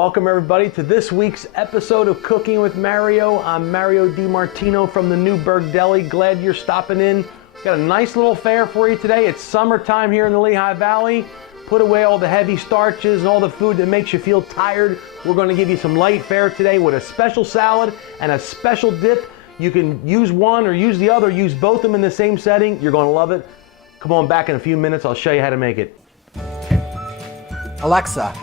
Welcome everybody to this week's episode of Cooking with Mario. I'm Mario DiMartino from the Newburgh Deli. Glad you're stopping in. We've got a nice little fare for you today. It's summertime here in the Lehigh Valley. Put away all the heavy starches and all the food that makes you feel tired. We're going to give you some light fare today with a special salad and a special dip. You can use one or use the other. Use both of them in the same setting. You're going to love it. Come on back in a few minutes. I'll show you how to make it. Alexa,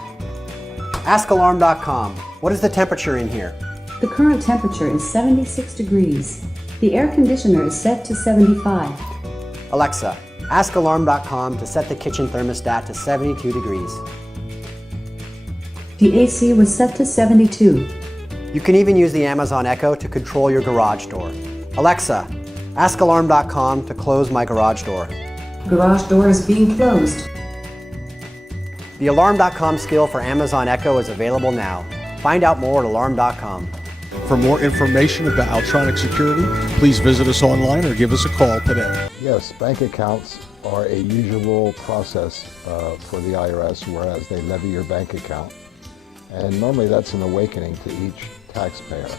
ask alarm.com, what is the temperature in here? The current temperature is 76 degrees. The air conditioner is set to 75. Alexa, ask alarm.com to set the kitchen thermostat to 72 degrees. The AC was set to 72. You can even use the Amazon Echo to control your garage door. Alexa, ask alarm.com to close my garage door. Garage door is being closed. The alarm.com skill for Amazon Echo is available now. Find out more at alarm.com. For more information about electronic security, please visit us online or give us a call today. Yes, bank accounts are a usual process for the IRS, whereas they levy your bank account. And normally that's an awakening to each taxpayer.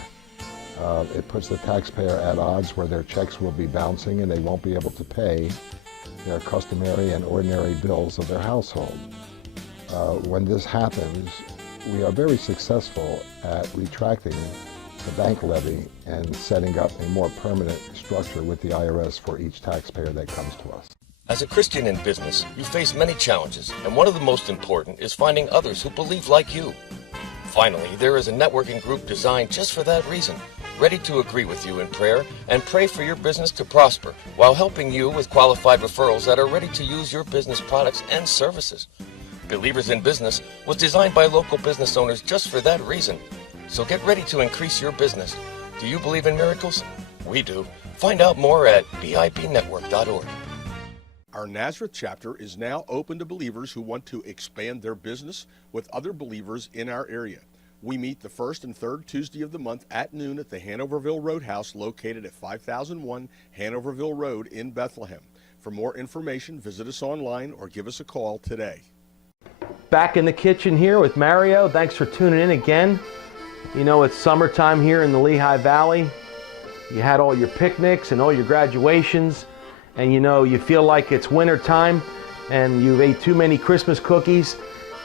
It puts the taxpayer at odds where their checks will be bouncing and they won't be able to pay their customary and ordinary bills of their household. When this happens, we are very successful at retracting the bank levy and setting up a more permanent structure with the IRS for each taxpayer that comes to us. As a Christian in business, you face many challenges, and one of the most important is finding others who believe like you. Finally, there is a networking group designed just for that reason, ready to agree with you in prayer and pray for your business to prosper, while helping you with qualified referrals that are ready to use your business products and services. Believers in Business was designed by local business owners just for that reason. So get ready to increase your business. Do you believe in miracles? We do. Find out more at bibnetwork.org. Our Nazareth chapter is now open to believers who want to expand their business with other believers in our area. We meet the first and third Tuesday of the month at noon at the Hanoverville Roadhouse located at 5001 Hanoverville Road in Bethlehem. For more information, visit us online or give us a call today. Back in the kitchen here with Mario. Thanks for tuning in again. You know, it's summertime here in the Lehigh Valley. You had all your picnics and all your graduations, and you know, you feel like it's winter time and you've ate too many Christmas cookies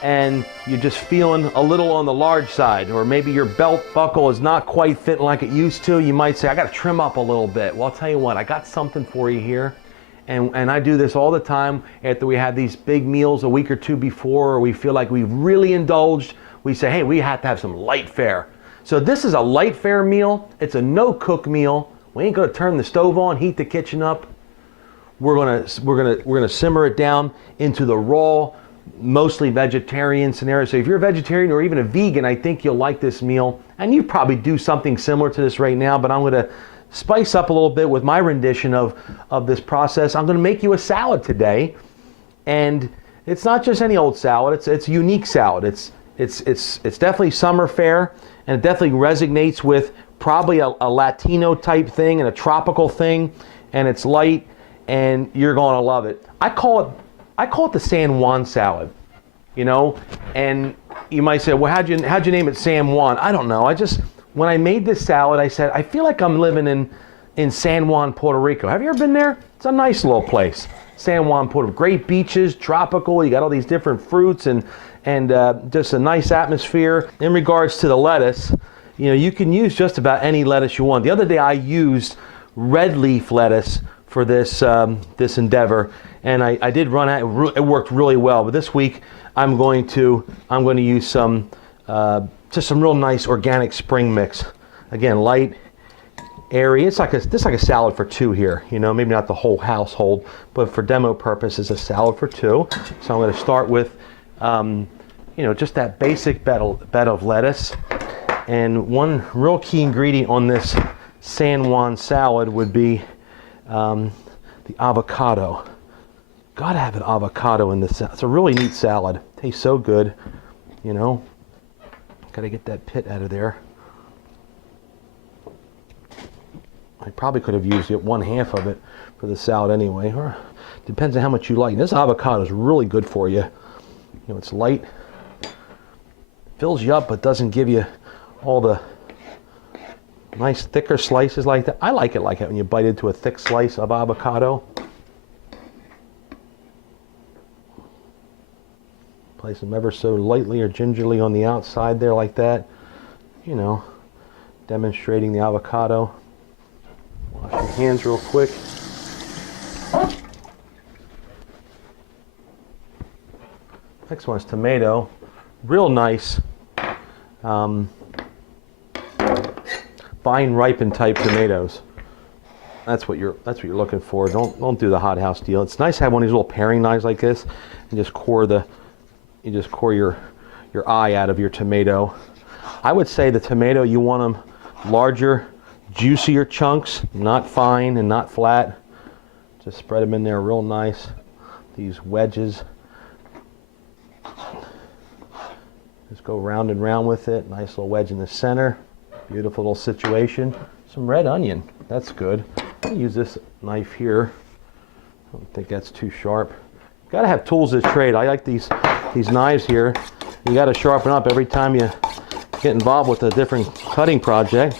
and you're just feeling a little on the large side, or maybe your belt buckle is not quite fitting like it used to. You might say, I got to trim up a little bit. Well, I'll tell you what, I got something for you here. And I do this all the time after we have these big meals a week or two before, or we feel like we've really indulged. We say, hey, we have to have some light fare. So this is a light fare meal. It's a no-cook meal. We ain't gonna turn the stove on, heat the kitchen up. We're gonna simmer it down into the raw, mostly vegetarian scenario. So if you're a vegetarian or even a vegan, I think you'll like this meal. And you probably do something similar to this right now, but I'm gonna spice up a little bit with my rendition of this process. I'm going to make you a salad today, and it's not just any old salad. It's a unique salad. It's definitely summer fare, and it definitely resonates with probably a Latino type thing and a tropical thing, and it's light, and you're going to love it. I call it the San Juan salad, you know. And you might say, well, how'd you name it San Juan? I don't know. When I made this salad, I said, I feel like I'm living in San Juan, Puerto Rico. Have you ever been there? It's a nice little place. San Juan, Puerto Rico. Great beaches, tropical. You got all these different fruits and just a nice atmosphere. In regards to the lettuce, you know, you can use just about any lettuce you want. The other day I used red leaf lettuce for this endeavor, and I did run out. It worked really well. But this week I'm going to use some. Just some real nice organic spring mix. Again, light, airy. It's like a salad for two here. You know, maybe not the whole household, but for demo purposes, a salad for two. So I'm going to start with, you know, just that basic bed of lettuce. And one real key ingredient on this San Juan salad would be the avocado. Gotta have an avocado in this. It's a really neat salad. Tastes so good, you know. Gotta get that pit out of there. I probably could have used one half of it for the salad anyway. Or depends on how much you like. This avocado is really good for you. You know, it's light. fills you up but doesn't give you all the nice thicker slices like that. I like it like that when you bite into a thick slice of avocado. Place them ever so lightly or gingerly on the outside there like that. You know, demonstrating the avocado. Wash your hands real quick. Next one's tomato. Real nice. Vine ripened type tomatoes. That's what you're looking for. Don't do the hothouse deal. It's nice to have one of these little paring knives like this and just core your eye out of your tomato. I would say the tomato, you want them larger, juicier chunks, not fine and not flat. Just spread them in there real nice. These wedges. Just go round and round with it. Nice little wedge in the center. Beautiful little situation. Some red onion. That's good. I'll use this knife here. I don't think that's too sharp. Got to have tools of trade. I like these knives here. You got to sharpen up every time you get involved with a different cutting project.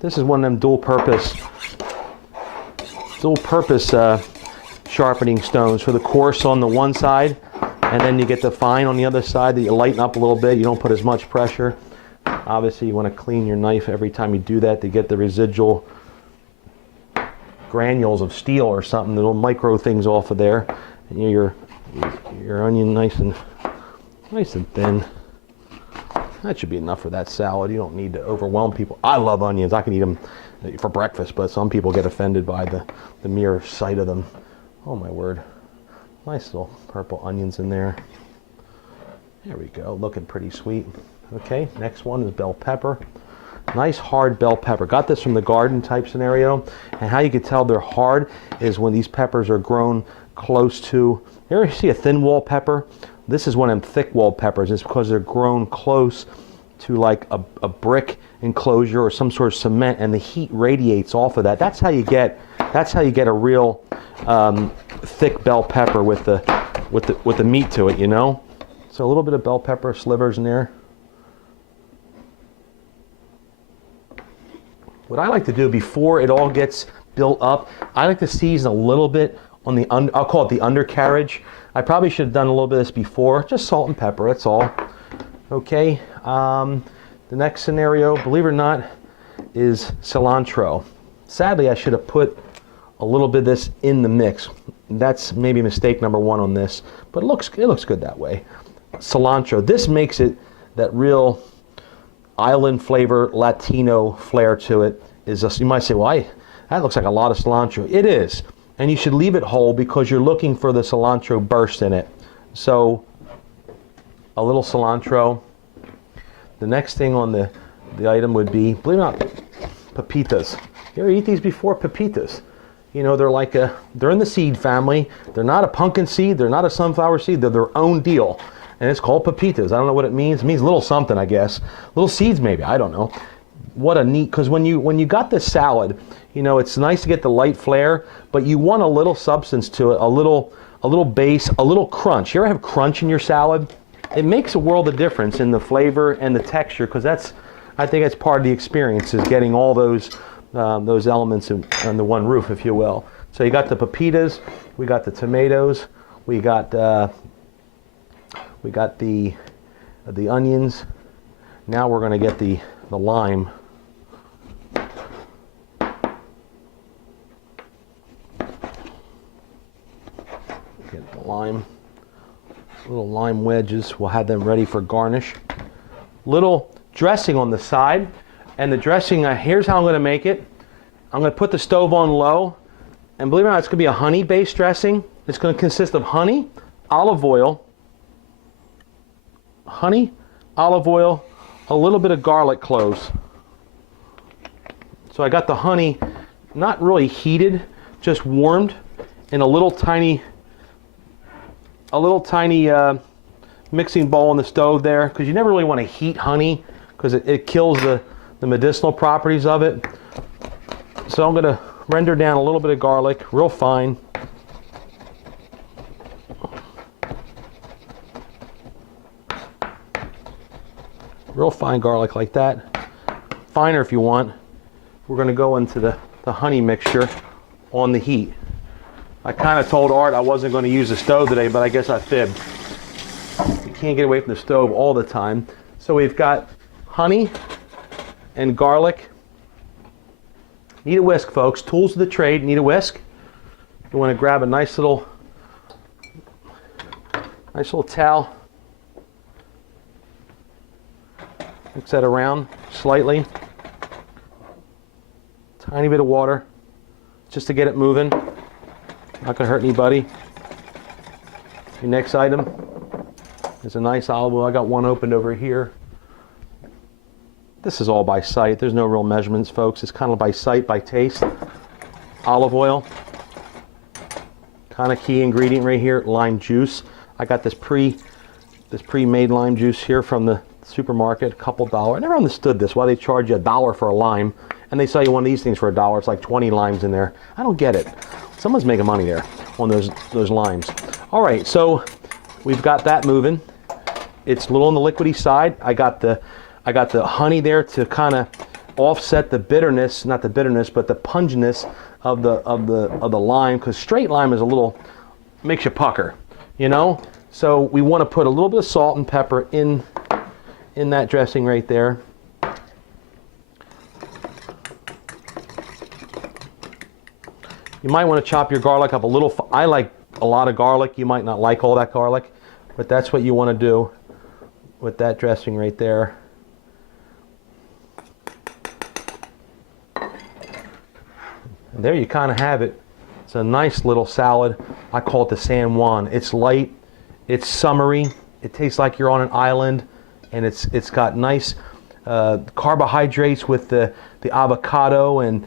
This is one of them dual purpose sharpening stones for the coarse on the one side, and then you get the fine on the other side that you lighten up a little bit. You don't put as much pressure. Obviously, you want to clean your knife every time you do that to get the residual granules of steel or something, little micro things off of there. And your onion nice and thin. That should be enough for that salad. You don't need to overwhelm people. I love onions. I can eat them for breakfast, but some people get offended by the mere sight of them. Oh my word. Nice little purple onions in there. There we go. Looking pretty sweet. Okay, next one is bell pepper. Nice hard bell pepper. Got this from the garden type scenario. And how you can tell they're hard is when these peppers are grown close to, you ever see a thin wall pepper? This is one of them thick walled peppers. It's because they're grown close to like a brick enclosure or some sort of cement, and the heat radiates off of that. That's how you get a real thick bell pepper with the meat to it, you know. So a little bit of bell pepper slivers in there. What I like to do before it all gets built up, I like to season a little bit on the I'll call it the undercarriage. I probably should have done a little bit of this before. Just salt and pepper, that's all. Okay, the next scenario, believe it or not, is cilantro. Sadly, I should have put a little bit of this in the mix. That's maybe mistake number one on this, but it looks good that way. Cilantro, this makes it that real island flavor, Latino flair to it. You might say, well, that looks like a lot of cilantro. It is. And you should leave it whole because you're looking for the cilantro burst in it. So a little cilantro. The next thing on the item would be, believe it or not, pepitas. You ever eat these before? Pepitas. You know, they're in the seed family. They're not a pumpkin seed. They're not a sunflower seed. They're their own deal. And it's called pepitas. I don't know what it means. It means little something, I guess. Little seeds, maybe. I don't know. What a neat, because when you got this salad, you know, it's nice to get the light flair, but you want a little substance to it, a little base, a little crunch. You ever have crunch in your salad? It makes a world of difference in the flavor and the texture, because I think that's part of the experience, is getting all those elements under one roof, if you will. So you got the pepitas, we got the tomatoes, we got the onions. Now we're going to get the lime. Get the lime. Little lime wedges. We'll have them ready for garnish. Little dressing on the side. And the dressing, here's how I'm going to make it. I'm going to put the stove on low. And believe it or not, it's going to be a honey-based dressing. It's going to consist of honey, olive oil, a little bit of garlic cloves. So I got the honey not really heated, just warmed in a little tiny mixing bowl on the stove there, because you never really want to heat honey because it kills the medicinal properties of it. So I'm going to render down a little bit of garlic real fine. real fine garlic like that. Finer if you want. We're going to go into the honey mixture on the heat. I kind of told Art I wasn't going to use the stove today, but I guess I fibbed. You can't get away from the stove all the time. So we've got honey and garlic. Need a whisk, folks. Tools of the trade. Need a whisk. You want to grab a nice little towel. Mix that around slightly. Tiny bit of water just to get it moving. Not going to hurt anybody. Your next item is a nice olive oil. I got one opened over here. This is all by sight. There's no real measurements, folks. It's kind of by sight, by taste. Olive oil. Kind of key ingredient right here, lime juice. I got this pre-made lime juice here from the supermarket, a couple $. I never understood this, why they charge you $1 for a lime, and they sell you one of these things for $1. It's like 20 limes in there. I don't get it. Someone's making money there on those limes. All right, so we've got that moving. It's a little on the liquidy side. I got the honey there to kind of offset the bitterness, not the bitterness, but the pungentness of the lime, because straight lime is a little, makes you pucker, you know? So we want to put a little bit of salt and pepper in that dressing right there. You might want to chop your garlic up a little. I like a lot of garlic. You might not like all that garlic, but that's what you want to do with that dressing right there. And there you kind of have it. It's a nice little salad. I call it the San Juan. It's light, it's summery, it tastes like you're on an island, and it's got nice carbohydrates with the avocado and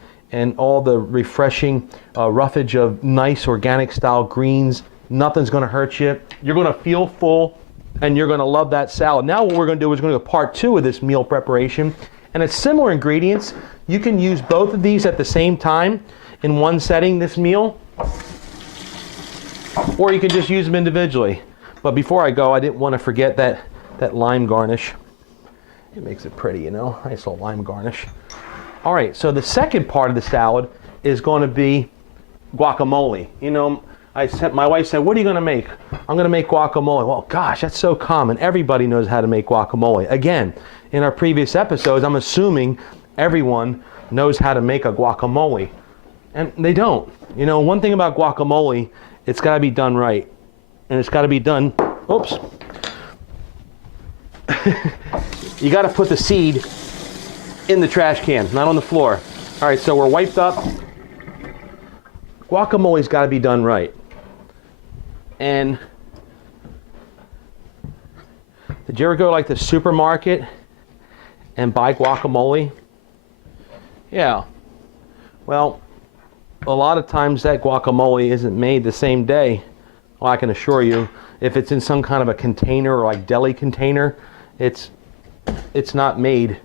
all the refreshing roughage of nice organic style greens. Nothing's going to hurt you. You're going to feel full, and you're going to love that salad. Now what we're going to do is we're going to go part 2 of this meal preparation, and it's similar ingredients. You can use both of these at the same time in one setting, this meal, or you can just use them individually. But before I go, I didn't want to forget that lime garnish. It makes it pretty, you know, nice little lime garnish. All right, so the second part of the salad is going to be guacamole. You know, my wife said, what are you going to make? I'm going to make guacamole. Well, gosh, that's so common. Everybody knows how to make guacamole. Again, in our previous episodes, I'm assuming everyone knows how to make a guacamole. And they don't. You know, one thing about guacamole, it's got to be done right. And it's got to be done, oops. You got to put the seed in the trash can, not on the floor. All right, so we're wiped up. Guacamole's got to be done right. And did you ever go like the supermarket and buy guacamole? Yeah. Well, a lot of times that guacamole isn't made the same day. Well, I can assure you, if it's in some kind of a container or like deli container, it's not made.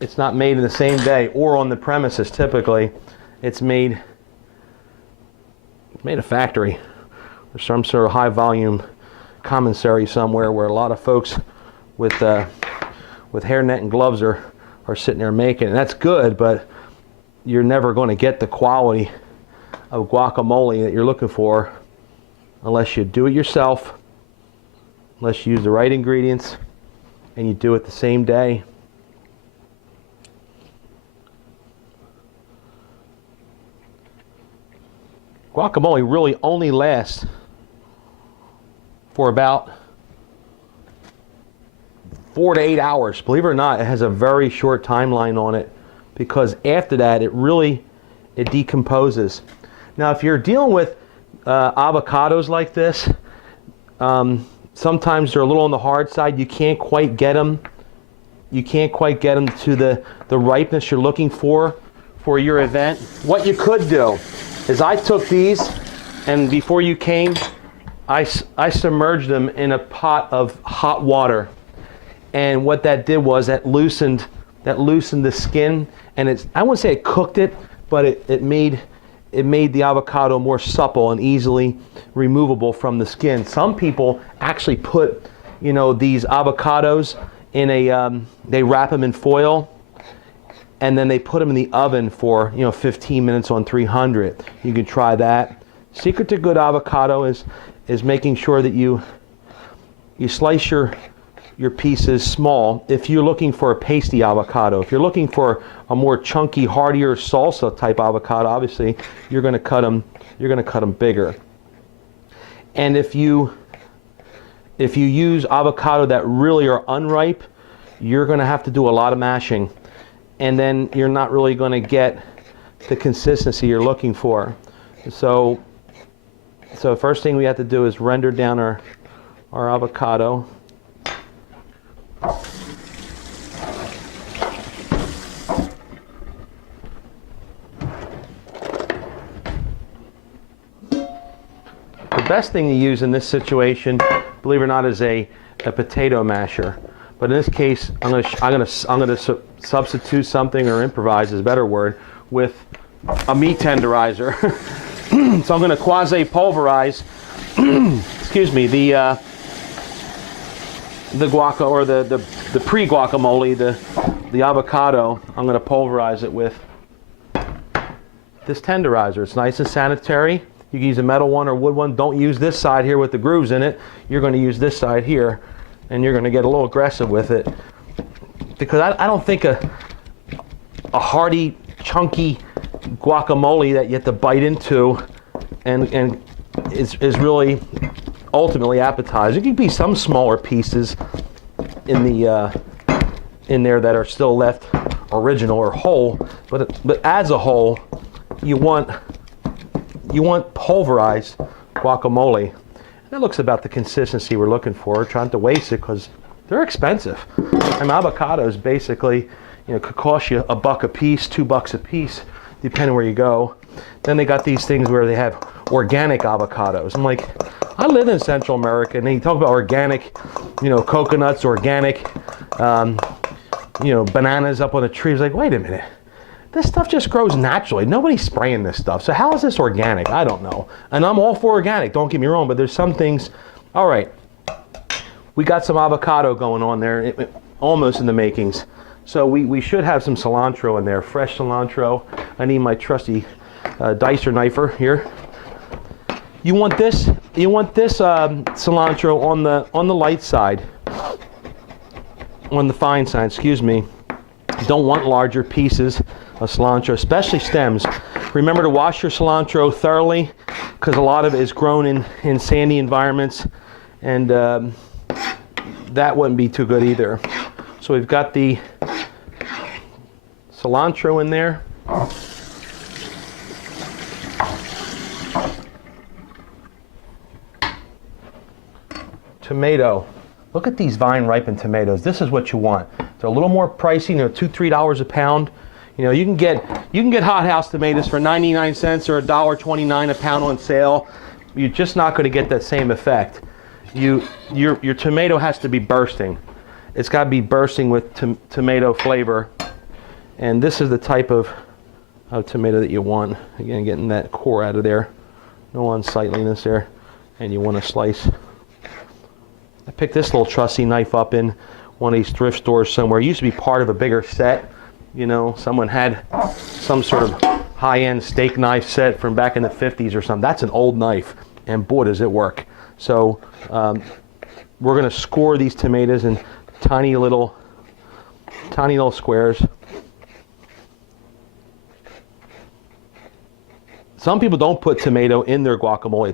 It's not made in the same day or on the premises. Typically, it's made a factory or some sort of high volume commissary somewhere where a lot of folks with hairnet and gloves are sitting there making it. And that's good, but you're never going to get the quality of guacamole that you're looking for unless you do it yourself, unless you use the right ingredients, and you do it the same day. Guacamole really only lasts for about 4 to 8 hours. Believe it or not, it has a very short timeline on it, because after that it decomposes. Now if you're dealing with avocados like this, sometimes they're a little on the hard side. You can't quite get them to the ripeness you're looking for your event. What you could do is I took these, and before you came, I submerged them in a pot of hot water. And what that did was that loosened the skin, and I wouldn't say it cooked it, but it made the avocado more supple and easily removable from the skin. Some people actually put, you know, these avocados in a, they wrap them in foil, and then they put them in the oven for, you know, 15 minutes on 300. You can try that. Secret to good avocado is making sure that you slice your pieces small. If you're looking for a pasty avocado, if you're looking for a more chunky, heartier salsa type avocado, obviously you're going to cut them bigger. And if you use avocado that really are unripe, you're going to have to do a lot of mashing, and then you're not really going to get the consistency you're looking for. So first thing we have to do is render down our avocado. The best thing to use in this situation, believe it or not, is a potato masher. But in this case, I'm gonna substitute something, or improvise is a better word, with a meat tenderizer. So I'm gonna quasi pulverize, excuse me, the guaca, or the pre-guacamole, the avocado. I'm gonna pulverize it with this tenderizer. It's nice and sanitary. You can use a metal one or wood one. Don't use this side here with the grooves in it. You're going to use this side here, and you're going to get a little aggressive with it, because I don't think a hearty, chunky guacamole that you have to bite into and is really ultimately appetizing. There could be some smaller pieces in there that are still left original or whole, but as a whole, you want pulverized guacamole. That looks about the consistency we're looking for. We're trying to waste it because they're expensive. And avocados basically, you know, could cost you $1 a piece, $2 a piece, depending where you go. Then they got these things where they have organic avocados. I'm like, I live in Central America, and they talk about organic, you know, coconuts, organic, you know, bananas up on the trees. Like, wait a minute. This stuff just grows naturally. Nobody's spraying this stuff. So how is this organic? I don't know. And I'm all for organic, don't get me wrong, but there's some things. All right, we got some avocado going on there, almost in the makings. So we should have some cilantro in there, fresh cilantro. I need my trusty dicer knifer here. You want this cilantro on the light side, on the fine side, excuse me. You don't want larger pieces of cilantro, especially stems. Remember to wash your cilantro thoroughly, because a lot of it is grown in sandy environments, and that wouldn't be too good either. So we've got the cilantro in there. Tomato. Look at these vine ripened tomatoes. This is what you want. They're a little more pricey, you know, $2-3 a pound. You know, you can get hothouse tomatoes for 99 cents or $1.29 a pound on sale. You're just not going to get that same effect. Your tomato has to be bursting. It's got to be bursting with tomato flavor. And this is the type of tomato that you want. Again, getting that core out of there. No unsightliness there. And you want to slice. I picked this little trusty knife up in one of these thrift stores somewhere. It used to be part of a bigger set. You know, someone had some sort of high-end steak knife set from back in the 50s or something. That's an old knife, and boy, does it work. So we're going to score these tomatoes in tiny little squares. Some people don't put tomato in their guacamole.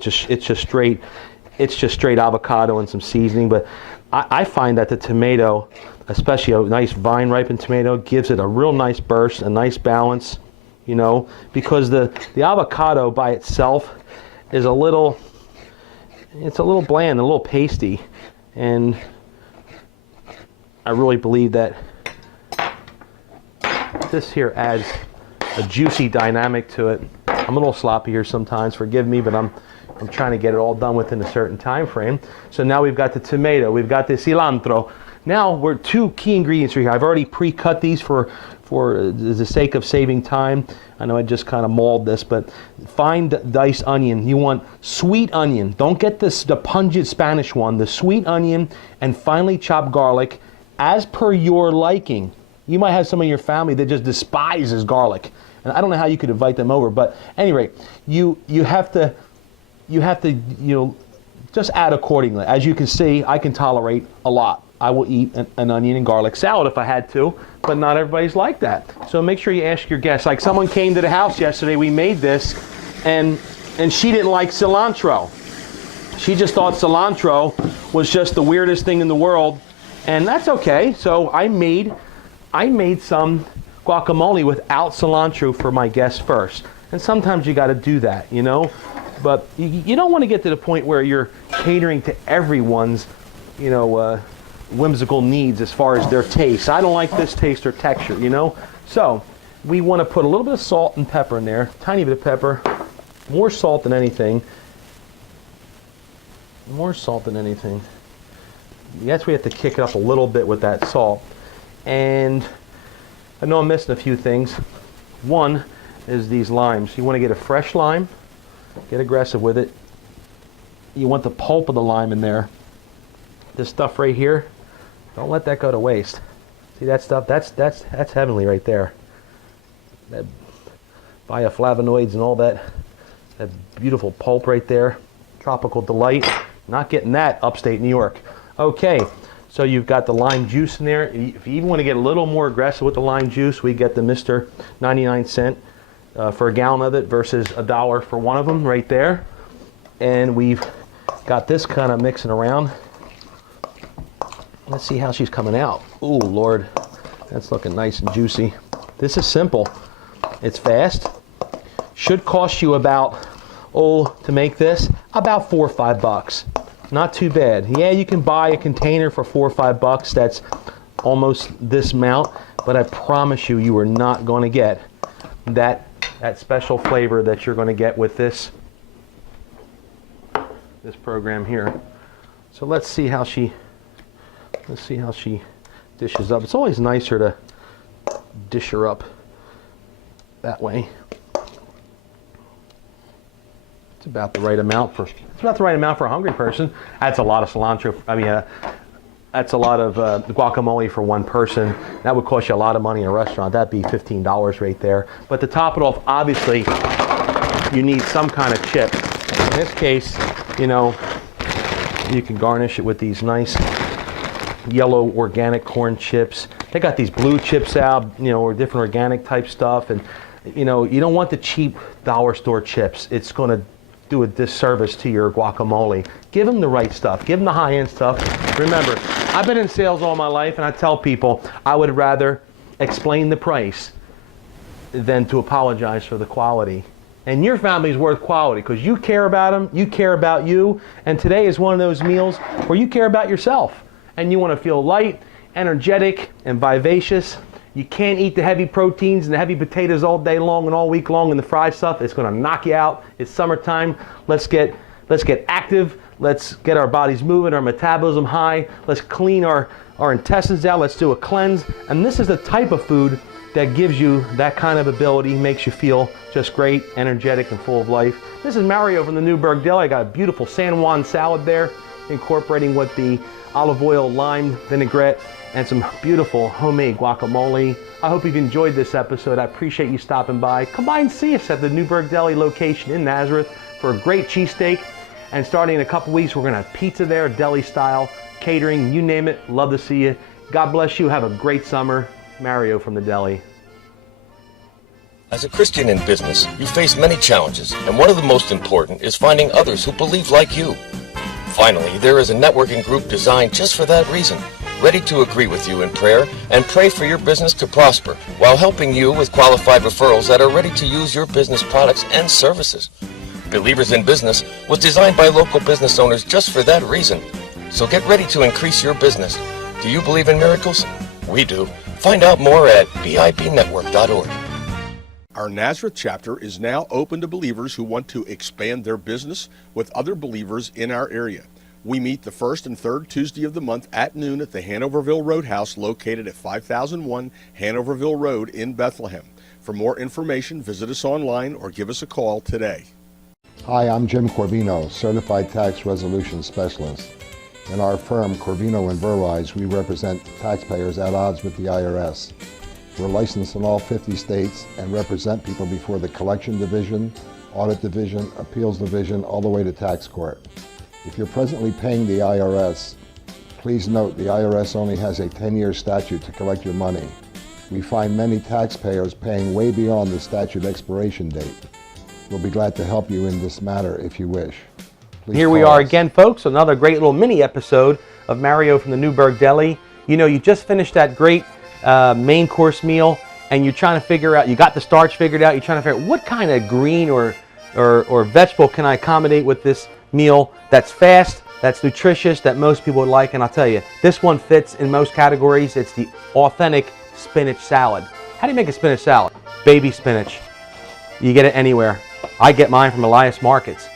It's just straight avocado and some seasoning. But I find that the tomato, especially a nice vine ripened tomato, gives it a real nice burst, a nice balance, you know, because the avocado by itself is a little bland, a little pasty, and I really believe that this here adds a juicy dynamic to it. I'm a little sloppy here sometimes, forgive me, but I'm I'm trying to get it all done within a certain time frame. So now we've got the tomato, we've got the cilantro. Now we're 2 key ingredients here. I've already pre-cut these for the sake of saving time. I know I just kind of mauled this, but fine diced onion. You want sweet onion. Don't get the pungent Spanish one. The sweet onion and finely chopped garlic as per your liking. You might have some of your family that just despises garlic. And I don't know how you could invite them over, but at any rate, you have to just add accordingly. As you can see, I can tolerate a lot. I will eat an onion and garlic salad if I had to, but not everybody's like that. So make sure you ask your guests. Like someone came to the house yesterday, we made this, and she didn't like cilantro. She just thought cilantro was just the weirdest thing in the world, and that's okay. So I made some guacamole without cilantro for my guests first. And sometimes you got to do that, you know. But you don't want to get to the point where you're catering to everyone's, whimsical needs as far as their taste. I don't like this taste or texture, you know. So we want to put a little bit of salt and pepper in there, tiny bit of pepper, more salt than anything. More salt than anything. Yes, we have to kick it up a little bit with that salt. And I know I'm missing a few things. One is these limes. You want to get a fresh lime. Get aggressive with it. You want the pulp of the lime in there. This stuff right here, don't let that go to waste. See that stuff? That's heavenly right there. That bioflavonoids and all that beautiful pulp right there. Tropical delight. Not getting that upstate New York. Okay, so you've got the lime juice in there. If you even want to get a little more aggressive with the lime juice, we get the Mr. 99¢ for a gallon of it versus $1 for one of them right there. And we've got this kind of mixing around. Let's see how she's coming out. Oh Lord, that's looking nice and juicy. This is simple. It's fast. Should cost you about, to make this, about $4 or $5. Not too bad. Yeah, you can buy a container for $4 or $5 that's almost this amount, but I promise you, you are not going to get that special flavor that you're going to get with this program here. So let's see how she dishes up. It's always nicer to dish her up that way. It's about the right amount for a hungry person. That's a lot of cilantro. I mean, that's a lot of guacamole for one person. That would cost you a lot of money in a restaurant. That'd be $15 right there. But to top it off, obviously, you need some kind of chip. In this case, you can garnish it with these nice yellow organic corn chips. They got these blue chips out, or different organic type stuff. And, you don't want the cheap dollar store chips. It's going to do a disservice to your guacamole. Give them the right stuff. Give them the high-end stuff. Remember, I've been in sales all my life, and I tell people I would rather explain the price than to apologize for the quality. And your family's worth quality because you care about them, you care about you, and today is one of those meals where you care about yourself and you want to feel light, energetic, and vivacious. You can't eat the heavy proteins and the heavy potatoes all day long and all week long and the fried stuff. It's going to knock you out. It's summertime. Let's get active. Let's get our bodies moving, our metabolism high. Let's clean our intestines out. Let's do a cleanse. And this is the type of food that gives you that kind of ability, makes you feel just great, energetic, and full of life. This is Mario from the Newburgh Deli. I got a beautiful San Juan salad there, incorporating with the olive oil, lime, vinaigrette, and some beautiful homemade guacamole. I hope you've enjoyed this episode. I appreciate you stopping by. Come by and see us at the Newburgh Deli location in Nazareth for a great cheesesteak. And starting in a couple weeks, we're gonna have pizza there, deli style, catering, you name it. Love to see you. God bless you. Have a great summer. Mario from the Deli. As a Christian in business, you face many challenges, and one of the most important is finding others who believe like you. Finally, there is a networking group designed just for that reason, ready to agree with you in prayer and pray for your business to prosper, while helping you with qualified referrals that are ready to use your business products and services. Believers in Business was designed by local business owners just for that reason. So get ready to increase your business. Do you believe in miracles? We do. Find out more at bibnetwork.org. Our Nazareth chapter is now open to believers who want to expand their business with other believers in our area. We meet the first and third Tuesday of the month at noon at the Hanoverville Roadhouse located at 5001 Hanoverville Road in Bethlehem. For more information, visit us online or give us a call today. Hi, I'm Jim Corvino, Certified Tax Resolution Specialist. In our firm, Corvino & Verwise, we represent taxpayers at odds with the IRS. We're licensed in all 50 states and represent people before the Collection Division, Audit Division, Appeals Division, all the way to tax court. If you're presently paying the IRS, please note the IRS only has a 10-year statute to collect your money. We find many taxpayers paying way beyond the statute expiration date. We'll be glad to help you in this matter if you wish. Please Here we are again, folks, another great little mini episode of Mario from the Newburgh Deli. You know, you just finished that great main course meal and you're trying to figure out, you got the starch figured out, you're trying to figure out what kind of green or vegetable can I accommodate with this meal that's fast, that's nutritious, that most people would like. And I'll tell you, this one fits in most categories. It's the authentic spinach salad. How do you make a spinach salad? Baby spinach. You get it anywhere. I get mine from Elias Markets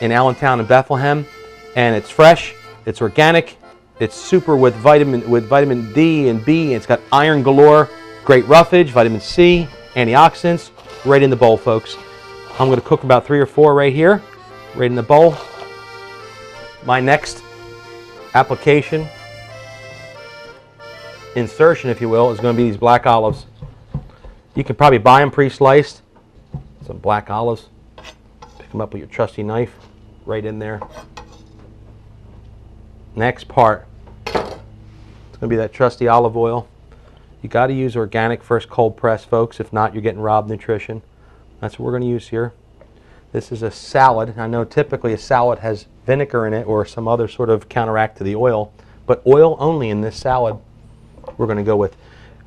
in Allentown and Bethlehem, and it's fresh, it's organic, it's super with vitamin D and B, and it's got iron galore, great roughage, vitamin C, antioxidants, right in the bowl, folks. I'm going to cook about 3 or 4 right here, right in the bowl. My next application, insertion if you will, is going to be these black olives. You can probably buy them pre-sliced. Some black olives. Pick them up with your trusty knife, right in there. Next part, it's going to be that trusty olive oil. You got to use organic first cold press, folks. If not, you're getting robbed nutrition. That's what we're going to use here. This is a salad. I know typically a salad has vinegar in it or some other sort of counteract to the oil, but oil only in this salad. We're going to go with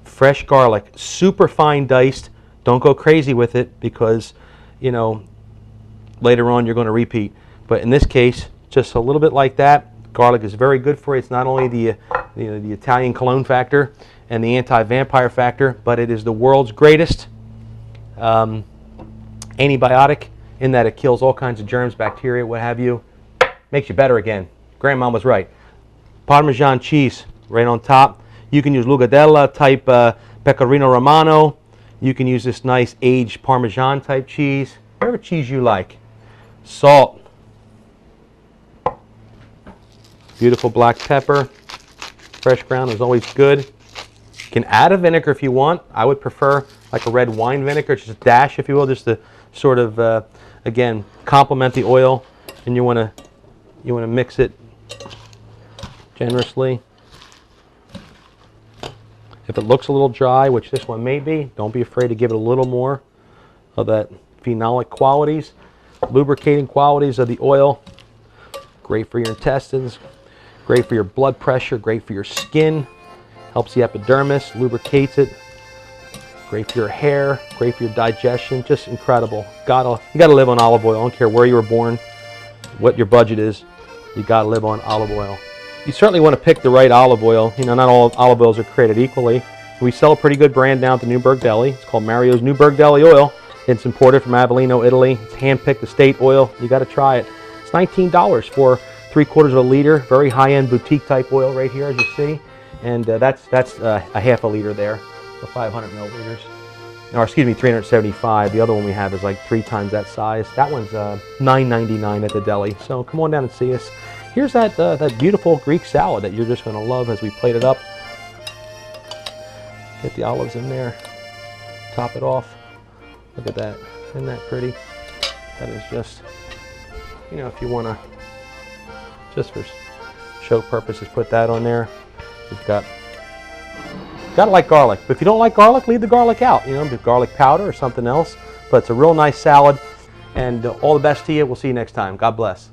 fresh garlic, super fine diced. Don't go crazy with it because, you know, later on you're going to repeat. But in this case, just a little bit like that. Garlic is very good for you. It's not only the Italian cologne factor and the anti-vampire factor, but it is the world's greatest antibiotic in that it kills all kinds of germs, bacteria, what have you. Makes you better again. Grandma was right. Parmesan cheese right on top. You can use Lugadella type Pecorino Romano. You can use this nice aged Parmesan type cheese. Whatever cheese you like. Salt. Beautiful black pepper. Fresh ground is always good. You can add a vinegar if you want. I would prefer like a red wine vinegar, just a dash if you will, just to sort of, again, complement the oil. And you want to mix it generously. If it looks a little dry, which this one may be, don't be afraid to give it a little more of that phenolic qualities, lubricating qualities of the oil. Great for your intestines, great for your blood pressure, great for your skin, helps the epidermis, lubricates it, great for your hair, great for your digestion, just incredible. You gotta live on olive oil. I don't care where you were born, what your budget is, you gotta live on olive oil. You certainly want to pick the right olive oil. You know, not all olive oils are created equally. We sell a pretty good brand down at the Newburgh Deli. It's called Mario's Newburgh Deli Oil. It's imported from Avellino, Italy. It's hand-picked estate oil. You got to try it. It's $19 for 3/4 of a liter. Very high-end boutique type oil right here, as you see. And that's a half a liter there, for 500 milliliters. Or excuse me, 375. The other one we have is like 3 times that size. That one's $9.99 at the deli. So come on down and see us. Here's that beautiful Greek salad that you're just going to love as we plate it up. Get the olives in there. Top it off. Look at that. Isn't that pretty? That is just, you know, if you want to, just for show purposes, put that on there. We've got to like garlic. But if you don't like garlic, leave the garlic out. You know, with garlic powder or something else. But it's a real nice salad. And all the best to you. We'll see you next time. God bless.